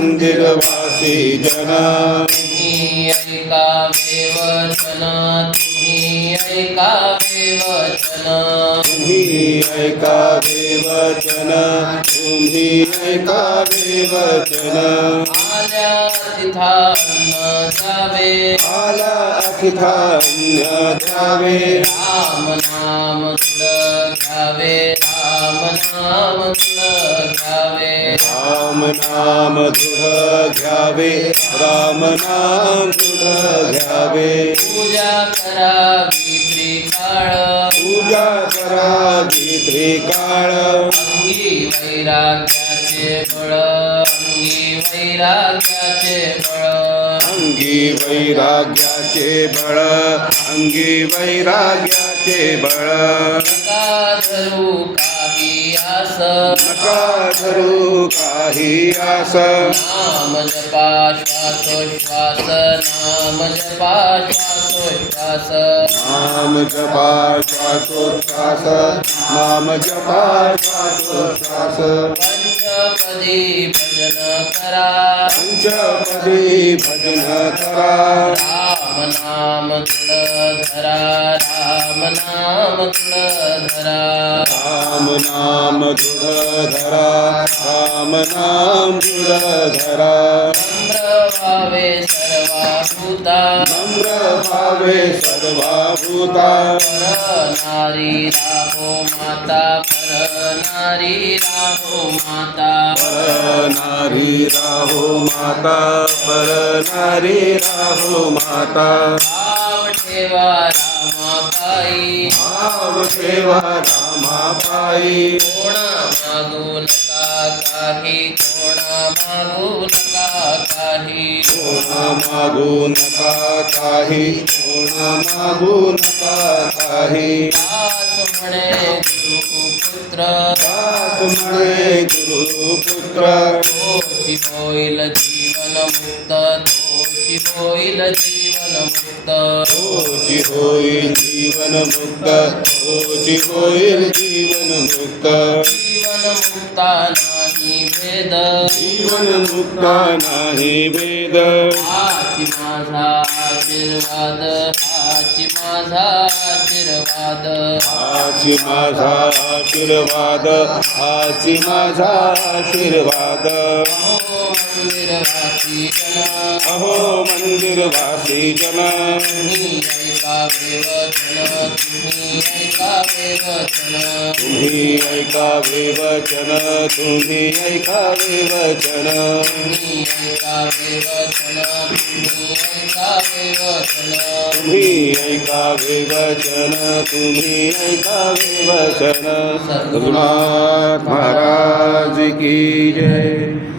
मंदिरवासी जन। तुम्ही ऐका वचन तुम्ही ऐका वचन तुम्ही ऐकावे वचन तुम्ही ऐकावे वचन आल्या जावे आला राम नाम घ्यावे राम नाम नाम दृढ घ्यावे राम नाम दृढ घ्यावे पूजा करावी त्रिकाळ। पूजा करावी त्रिकाळ। अंगी वैराग्याचे बळ अंगी वैराग्याचे बळ अंगी वैराग्याचे बळ अंगी वैराग्याचे बळ नका धरू काही आस. नका धरू काही आस. नाम जपा श्वासोश्वास नाम जपा श्वासोश्वास नाम जपा श्वासोच्छ्वास नाम जपा श्वासोच्छ्वास पंचपदी भजन करा पंचपदी भजन करा राम नाम धरा राम नाम धरा राम नाम धरा राम नाम धरा भावे सर्वा भूता नम्र भावे सर्वा भूता पर नारी राहो माता पर नारी राहो माता। पर नारी राहो माता पर नारी राहो माता। भाव ठेवा रामा पायी। भाव ठेवा रामा पायी। कोणा मागू नका काही कोणा मागू नका काही. कोणा मागू नका काही. कोणा मागू नका काही. दास म्हणे गुरुपुत्र दास म्हणे गुरुपुत्र तोची होईल जीवन मुक्त तोची होईल जीवन मुक्त. ओची होईल जीवन मुक्त ओची होईल जीवन मुक्त. जीवन मुक्ता नाही भेद जीवन मुक्ता नाही वेद. हाची माझा आशीर्वाद हाची माझा आशीर्वाद. हाची माझा आशीर्वाद हाची माझा आशीर्वाद. अहो मंदिरवासी जन। अहो, मंदिरवासी जन। तुम्ही ऐकावे वचन तुम्ही ऐकावे वचन तुम्ही ऐकावे वचन तुम्ही ऐकावे वचन तुम्ही ऐकावे वचन तुम्ही ऐकावे वचन तुम्ही ऐकावे वचन तुम्ही ऐकावे वचन रघुनाथ महाराज की जय।